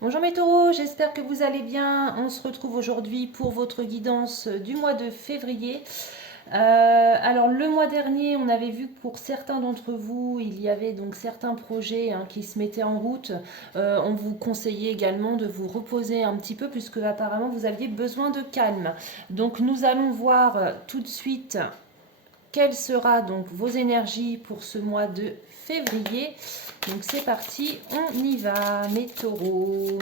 Bonjour mes taureaux, j'espère que vous allez bien. On se retrouve aujourd'hui pour votre guidance du mois de février. Alors le mois dernier, on avait vu que pour certains d'entre vous, il y avait donc certains projets qui se mettaient en route. On vous conseillait également de vous reposer un petit peu puisque apparemment vous aviez besoin de calme. Donc nous allons voir tout de suite quelles sera donc vos énergies pour ce mois de février. Donc c'est parti, on y va mes taureaux.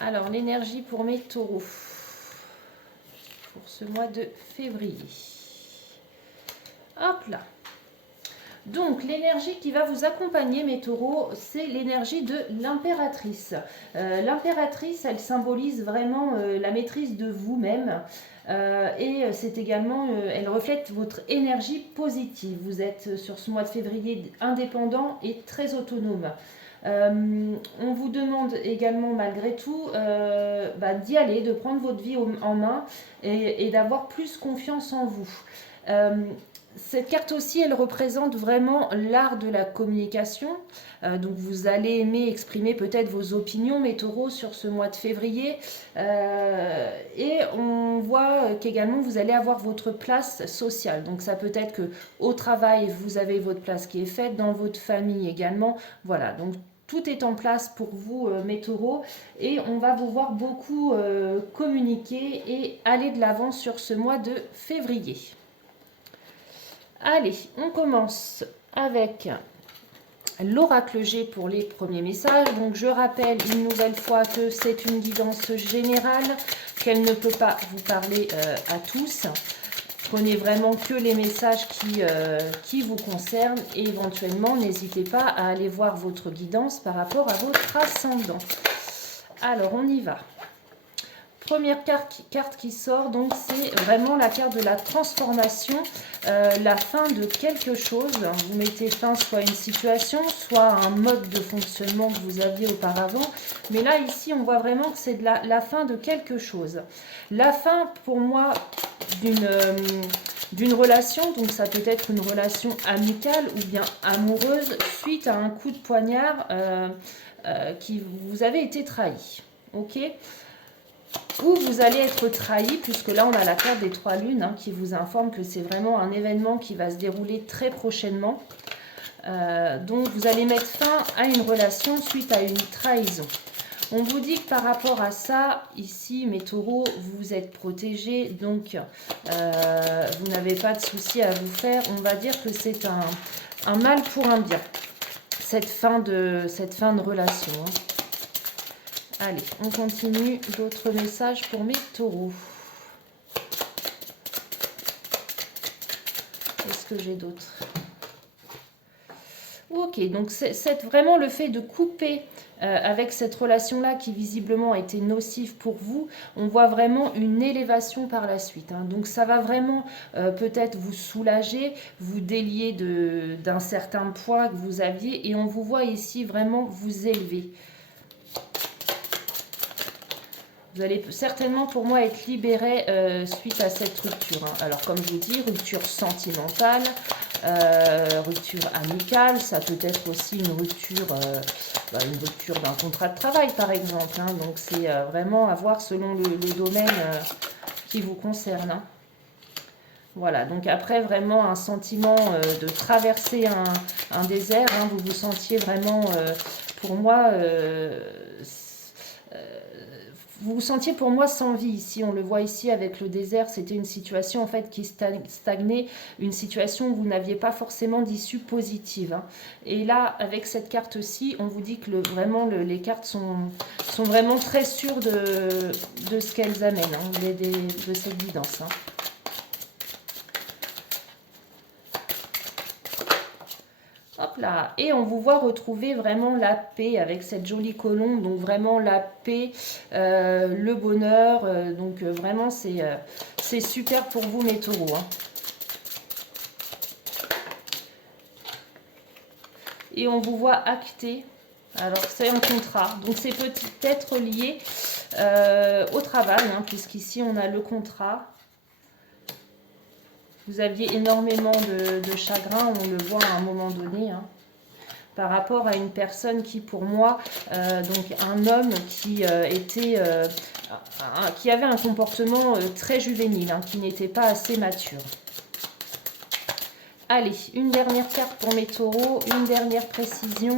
Alors l'énergie pour mes taureaux pour ce mois de février. Hop là. Donc l'énergie qui va vous accompagner mes taureaux, c'est l'énergie de l'impératrice. L'impératrice, elle symbolise vraiment la maîtrise de vous-même. Et c'est également, elle reflète votre énergie positive. Vous êtes sur ce mois de février indépendant et très autonome. On vous demande également malgré tout d'y aller, de prendre votre vie en main et d'avoir plus confiance en vous. Cette carte aussi, elle représente vraiment l'art de la communication. Donc vous allez aimer exprimer peut-être vos opinions, mes taureaux, sur ce mois de février. Et on voit qu'également vous allez avoir votre place sociale. Donc ça peut être que au travail, vous avez votre place qui est faite, dans votre famille également. Voilà, donc tout est en place pour vous, mes taureaux, et on va vous voir beaucoup communiquer et aller de l'avant sur ce mois de février. Allez, on commence avec l'oracle G pour les premiers messages. Donc je rappelle une nouvelle fois que c'est une guidance générale, qu'elle ne peut pas vous parler à tous. Prenez vraiment que les messages qui vous concernent et éventuellement n'hésitez pas à aller voir votre guidance par rapport à votre ascendant. Alors on y va. Première carte qui sort, donc c'est vraiment la carte de la transformation, la fin de quelque chose. Vous mettez fin soit à une situation, soit à un mode de fonctionnement que vous aviez auparavant. Mais là, ici, on voit vraiment que c'est la fin de quelque chose. La fin, pour moi, d'une relation, donc ça peut être une relation amicale ou bien amoureuse, suite à un coup de poignard qui vous avez été trahi. Ok ? Ou vous allez être trahi, puisque là on a la carte des 3 lunes qui vous informe que c'est vraiment un événement qui va se dérouler très prochainement. Donc vous allez mettre fin à une relation suite à une trahison. On vous dit que par rapport à ça, ici mes taureaux, vous êtes protégés, donc vous n'avez pas de soucis à vous faire. On va dire que c'est un mal pour un bien, cette fin de relation. Allez, on continue. D'autres messages pour mes taureaux. Qu'est-ce que j'ai d'autre? Ok, donc c'est vraiment le fait de couper avec cette relation-là qui visiblement a été nocive pour vous. On voit vraiment une élévation par la suite. Donc ça va vraiment peut-être vous soulager, vous délier d'un certain poids que vous aviez. Et on vous voit ici vraiment vous élever. Vous allez certainement pour moi être libéré suite à cette rupture. Alors comme je vous dis, rupture sentimentale, rupture amicale, ça peut être aussi une rupture d'un contrat de travail par exemple. Donc c'est vraiment à voir selon le domaine qui vous concerne. Voilà, donc après vraiment un sentiment de traverser un désert, vous vous sentiez vraiment, pour moi... vous vous sentiez pour moi sans vie ici, on le voit ici avec le désert, c'était une situation en fait qui stagnait, une situation où vous n'aviez pas forcément d'issue positive. Et là, avec cette carte-ci, on vous dit que vraiment les cartes sont vraiment très sûres de ce qu'elles amènent, de cette guidance. Hop là, et on vous voit retrouver vraiment la paix avec cette jolie colombe, donc vraiment la paix, le bonheur, donc vraiment c'est super pour vous mes taureaux. Et on vous voit acter, alors c'est un contrat, donc c'est peut-être lié au travail, puisqu'ici on a le contrat. Vous aviez énormément de chagrin, on le voit à un moment donné. par rapport à une personne qui, pour moi, donc un homme qui qui avait un comportement très juvénile, hein, qui n'était pas assez mature. Allez, une dernière carte pour mes taureaux, une dernière précision.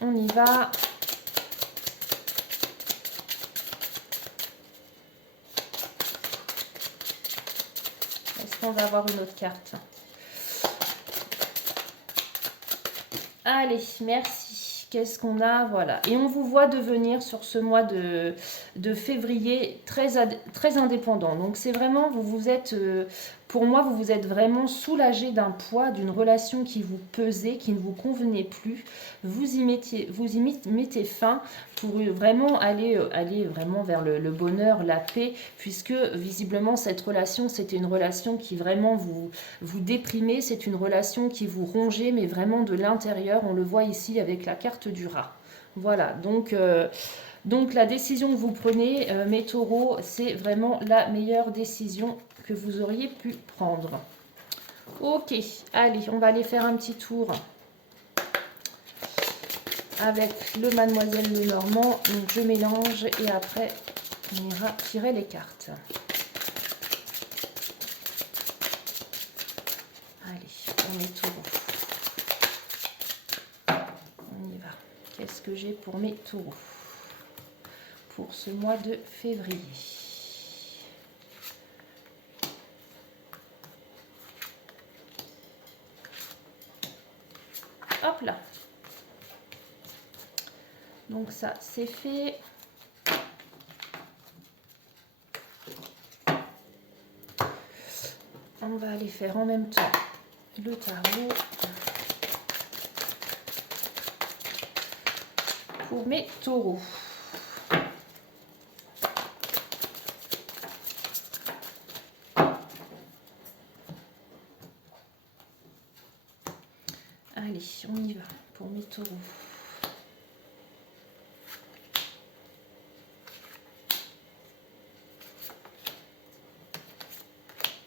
On y va. Est-ce qu'on va avoir une autre carte? Allez, merci. Qu'est-ce qu'on a? Voilà. Et on vous voit devenir sur ce mois de février très indépendant. Donc c'est vraiment, vous êtes, pour moi, vous vous êtes vraiment soulagé d'un poids, d'une relation qui vous pesait, qui ne vous convenait plus. Vous y mettez fin pour vraiment aller vraiment vers le bonheur, la paix, puisque visiblement cette relation, c'était une relation qui vraiment vous déprimait, c'est une relation qui vous rongeait, mais vraiment de l'intérieur. On le voit ici avec la carte du rat. Voilà, donc la décision que vous prenez, mes taureaux, c'est vraiment la meilleure décision que vous auriez pu prendre. Ok, allez, on va aller faire un petit tour avec le Mademoiselle Lenormand. Donc je mélange et après on ira tirer les cartes. Allez, on mes taureaux. On y va. Qu'est-ce que j'ai pour mes taureaux pour ce mois de février? Hop là. Donc ça, c'est fait. On va aller faire en même temps le tarot pour mes taureaux. Allez, on y va pour mes taureaux.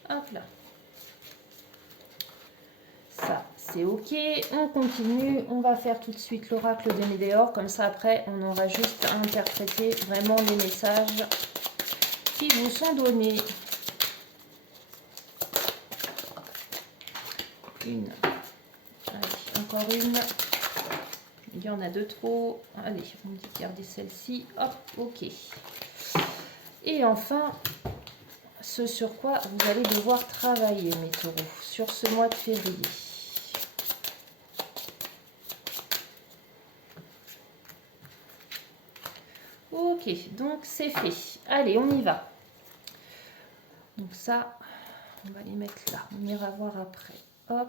Hop là. Ça, c'est ok. On continue. On va faire tout de suite l'oracle de Médéor. Comme ça, après, on aura juste à interpréter vraiment les messages qui vous sont donnés. Une. Allez, encore une. Il y en a deux trop. Allez, on dit garder celle-ci. Hop, ok. Et enfin, ce sur quoi vous allez devoir travailler, mes taureaux, sur ce mois de février. Ok, donc c'est fait. Allez, on y va. Donc ça, on va les mettre là. On ira voir après. Hop.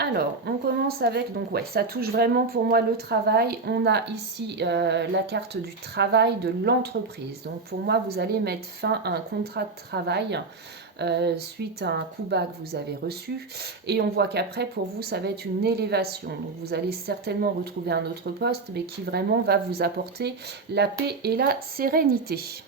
Alors, on commence avec, donc ouais, ça touche vraiment pour moi le travail. On a ici la carte du travail, de l'entreprise. Donc pour moi, vous allez mettre fin à un contrat de travail suite à un coup bas que vous avez reçu. Et on voit qu'après, pour vous, ça va être une élévation. Donc vous allez certainement retrouver un autre poste, mais qui vraiment va vous apporter la paix et la sérénité.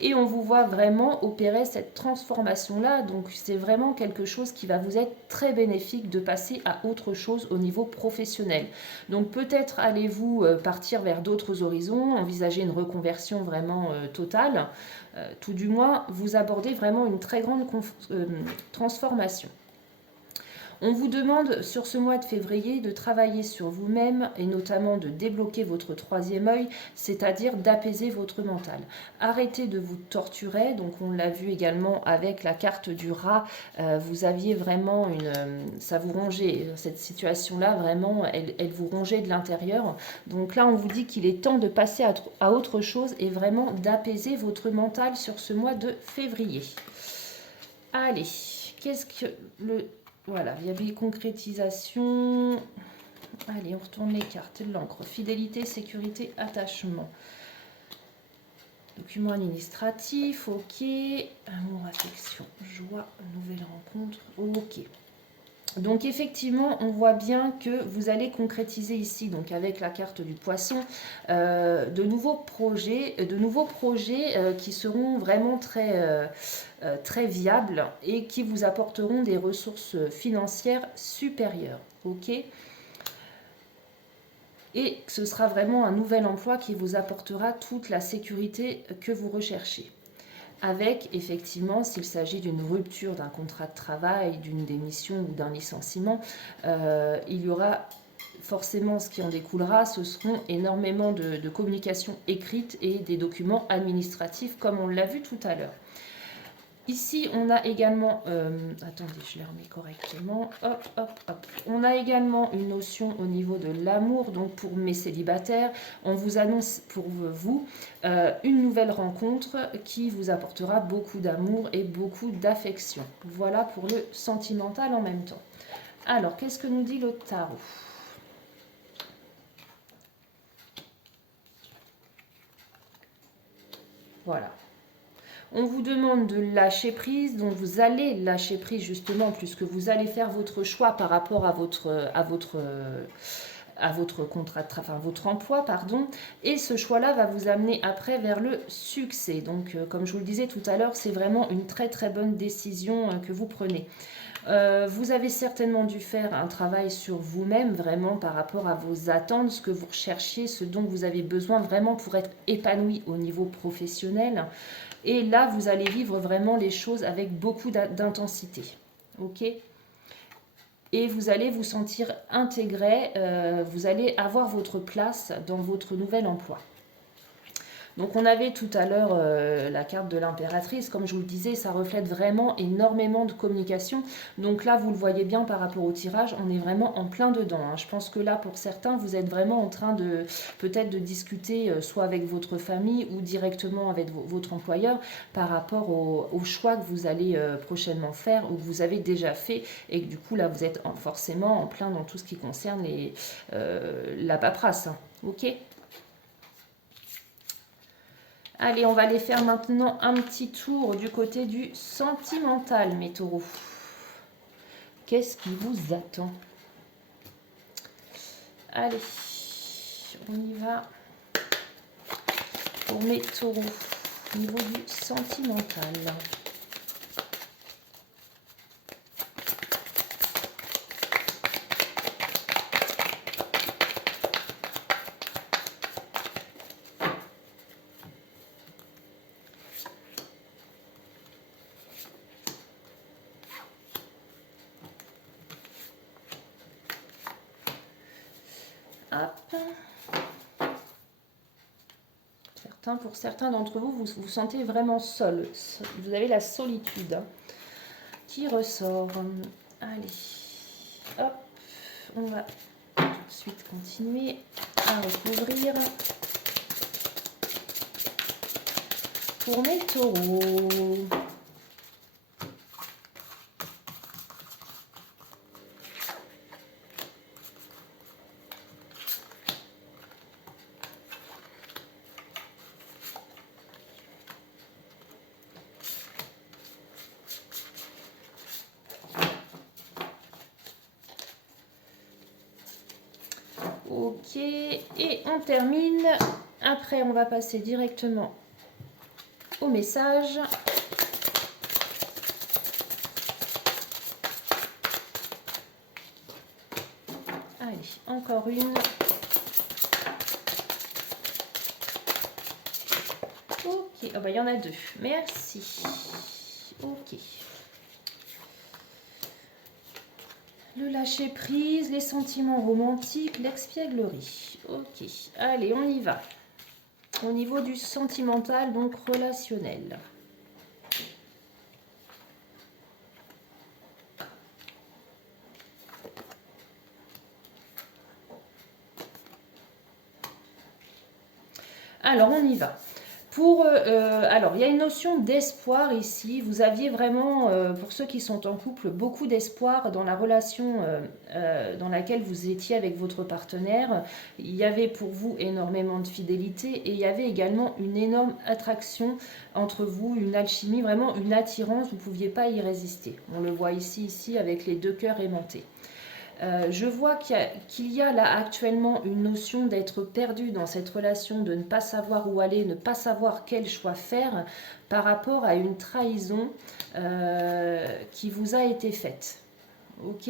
Et on vous voit vraiment opérer cette transformation-là. Donc c'est vraiment quelque chose qui va vous être très bénéfique de passer à autre chose au niveau professionnel. Donc peut-être allez-vous partir vers d'autres horizons, envisager une reconversion vraiment totale. Tout du moins, vous abordez vraiment une très grande transformation. On vous demande sur ce mois de février de travailler sur vous-même et notamment de débloquer votre troisième œil, c'est-à-dire d'apaiser votre mental. Arrêtez de vous torturer, donc on l'a vu également avec la carte du rat, vous aviez vraiment ça vous rongeait, cette situation-là vraiment, elle vous rongeait de l'intérieur. Donc là on vous dit qu'il est temps de passer à autre chose et vraiment d'apaiser votre mental sur ce mois de février. Allez, qu'est-ce que voilà, il y avait concrétisation. Allez, on retourne les cartes. L'encre, fidélité, sécurité, attachement. Document administratif, ok. Amour, affection, joie, nouvelle rencontre, ok. Donc effectivement, on voit bien que vous allez concrétiser ici, donc avec la carte du poisson, de nouveaux projets qui seront vraiment très viables et qui vous apporteront des ressources financières supérieures. Ok ? Et ce sera vraiment un nouvel emploi qui vous apportera toute la sécurité que vous recherchez. Avec, effectivement, s'il s'agit d'une rupture d'un contrat de travail, d'une démission ou d'un licenciement, il y aura forcément ce qui en découlera, ce seront énormément de communication écrite et des documents administratifs, comme on l'a vu tout à l'heure. Ici, on a également, attendez, je les remets correctement, hop, hop, hop. On a également une notion au niveau de l'amour, donc pour mes célibataires, on vous annonce pour vous une nouvelle rencontre qui vous apportera beaucoup d'amour et beaucoup d'affection. Voilà pour le sentimental en même temps. Alors, qu'est-ce que nous dit le tarot ? Voilà. On vous demande de lâcher prise, donc vous allez lâcher prise justement, puisque vous allez faire votre choix par rapport à votre contrat de travail, enfin votre emploi, pardon, et ce choix-là va vous amener après vers le succès. Donc, comme je vous le disais tout à l'heure, c'est vraiment une très très bonne décision que vous prenez. Vous avez certainement dû faire un travail sur vous-même, vraiment par rapport à vos attentes, ce que vous recherchiez, ce dont vous avez besoin vraiment pour être épanoui au niveau professionnel. Et là, vous allez vivre vraiment les choses avec beaucoup d'intensité. Ok ? Et vous allez vous sentir intégré, vous allez avoir votre place dans votre nouvel emploi. Donc on avait tout à l'heure la carte de l'impératrice, comme je vous le disais, ça reflète vraiment énormément de communication. Donc là, vous le voyez bien par rapport au tirage, on est vraiment en plein dedans. Hein. Je pense que là, pour certains, vous êtes vraiment en train de peut-être de discuter soit avec votre famille ou directement avec votre employeur par rapport au choix que vous allez prochainement faire ou que vous avez déjà fait. Et que du coup, là, vous êtes forcément en plein dans tout ce qui concerne la paperasse. Hein. Ok ? Allez, on va aller faire maintenant un petit tour du côté du sentimental, mes taureaux. Qu'est-ce qui vous attend? Allez, on y va pour mes taureaux au niveau du sentimental. Pour certains d'entre vous, vous vous sentez vraiment seul. Vous avez la solitude qui ressort. Allez, hop, on va tout de suite continuer à recouvrir. Pour mes taureaux. Ok, et on termine. Après, on va passer directement au message. Allez, encore une. Ok, oh bah, il y en a deux. Merci. Ok. Le lâcher prise, les sentiments romantiques, l'expièglerie. Ok, allez, on y va. Au niveau du sentimental, donc relationnel. Alors, on y va. Alors, il y a une notion d'espoir ici. Vous aviez vraiment, pour ceux qui sont en couple, beaucoup d'espoir dans la relation dans laquelle vous étiez avec votre partenaire. Il y avait pour vous énormément de fidélité et il y avait également une énorme attraction entre vous, une alchimie, vraiment une attirance. Vous ne pouviez pas y résister. On le voit ici avec les deux cœurs aimantés. Je vois qu'il y a là actuellement une notion d'être perdu dans cette relation, de ne pas savoir où aller, ne pas savoir quel choix faire par rapport à une trahison qui vous a été faite. Ok?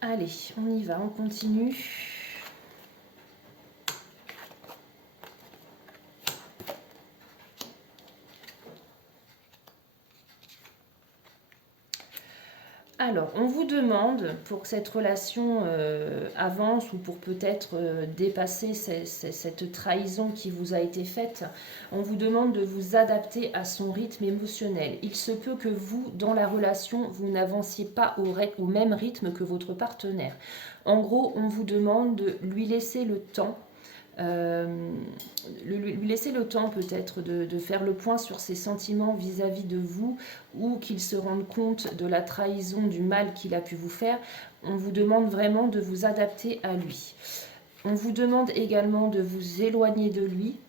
Allez, on y va, on continue. Alors, on vous demande, pour que cette relation avance ou pour peut-être dépasser cette trahison qui vous a été faite, on vous demande de vous adapter à son rythme émotionnel. Il se peut que vous, dans la relation, vous n'avanciez pas au même rythme que votre partenaire. En gros, on vous demande de lui laisser le temps. Lui laisser le temps peut-être de faire le point sur ses sentiments vis-à-vis de vous ou qu'il se rende compte de la trahison, du mal qu'il a pu vous faire. On vous demande vraiment de vous adapter à lui. On vous demande également de vous éloigner de lui.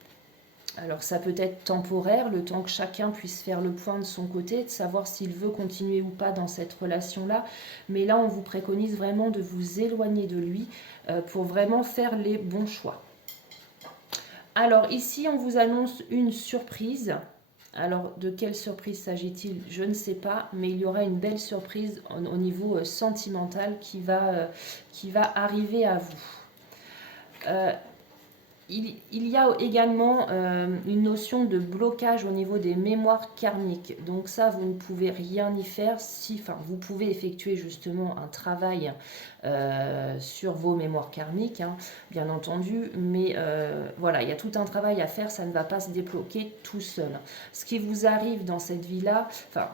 Alors ça peut être temporaire, le temps que chacun puisse faire le point de son côté, de savoir s'il veut continuer ou pas dans cette relation-là. Mais là, on vous préconise vraiment de vous éloigner de lui pour vraiment faire les bons choix. Alors ici, on vous annonce une surprise. Alors de quelle surprise s'agit-il? Je ne sais pas, mais il y aura une belle surprise au niveau sentimental qui va arriver à vous. Il y a également une notion de blocage au niveau des mémoires karmiques. Donc ça, vous ne pouvez rien y faire. Vous pouvez effectuer justement un travail sur vos mémoires karmiques, hein, bien entendu. Mais voilà, il y a tout un travail à faire. Ça ne va pas se débloquer tout seul. Ce qui vous arrive dans cette vie-là,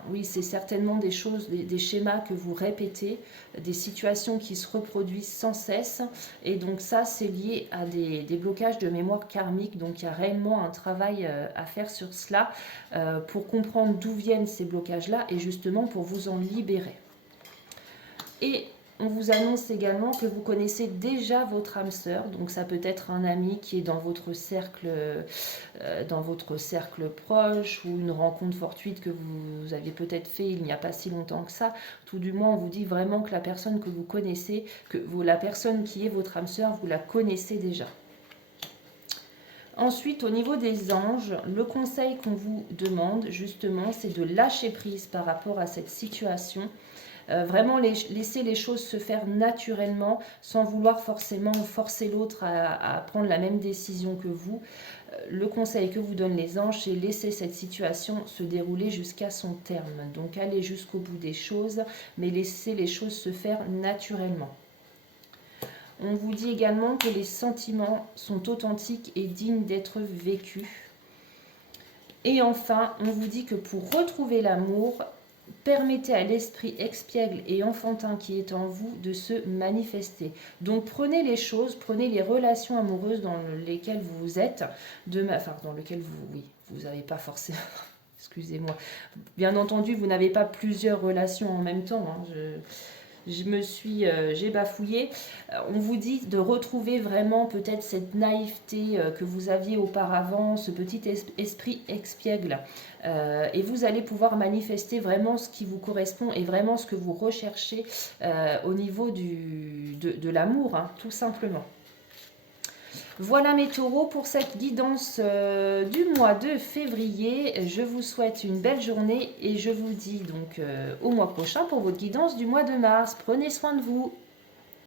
oui, c'est certainement des choses, des schémas que vous répétez, des situations qui se reproduisent sans cesse. Et donc ça, c'est lié à des blocages de mémoire karmique. Donc il y a réellement un travail à faire sur cela pour comprendre d'où viennent ces blocages-là et justement pour vous en libérer. Et on vous annonce également que vous connaissez déjà votre âme sœur, donc ça peut être un ami qui est dans votre cercle proche ou une rencontre fortuite que vous avez peut-être fait il n'y a pas si longtemps que ça. Tout du moins, on vous dit vraiment que la personne que vous connaissez, la personne qui est votre âme sœur, vous la connaissez déjà. Ensuite, au niveau des anges, le conseil qu'on vous demande justement, c'est de lâcher prise par rapport à cette situation. Vraiment laisser les choses se faire naturellement sans vouloir forcément forcer l'autre à prendre la même décision que vous. Le conseil que vous donnent les anges, c'est laisser cette situation se dérouler jusqu'à son terme. Donc aller jusqu'au bout des choses, mais laisser les choses se faire naturellement. On vous dit également que les sentiments sont authentiques et dignes d'être vécus. Et enfin, on vous dit que pour retrouver l'amour, permettez à l'esprit expiègle et enfantin qui est en vous de se manifester. Donc prenez les choses, prenez les relations amoureuses dans lesquelles vous êtes, dans lesquelles vous n'avez pas forcément... Excusez-moi. Bien entendu, vous n'avez pas plusieurs relations en même temps. Hein. J'ai bafouillé. On vous dit de retrouver vraiment peut-être cette naïveté que vous aviez auparavant, ce petit esprit expiègle. Et vous allez pouvoir manifester vraiment ce qui vous correspond et vraiment ce que vous recherchez au niveau de l'amour, hein, tout simplement. Voilà mes taureaux pour cette guidance du mois de février. Je vous souhaite une belle journée et je vous dis donc au mois prochain pour votre guidance du mois de mars. Prenez soin de vous.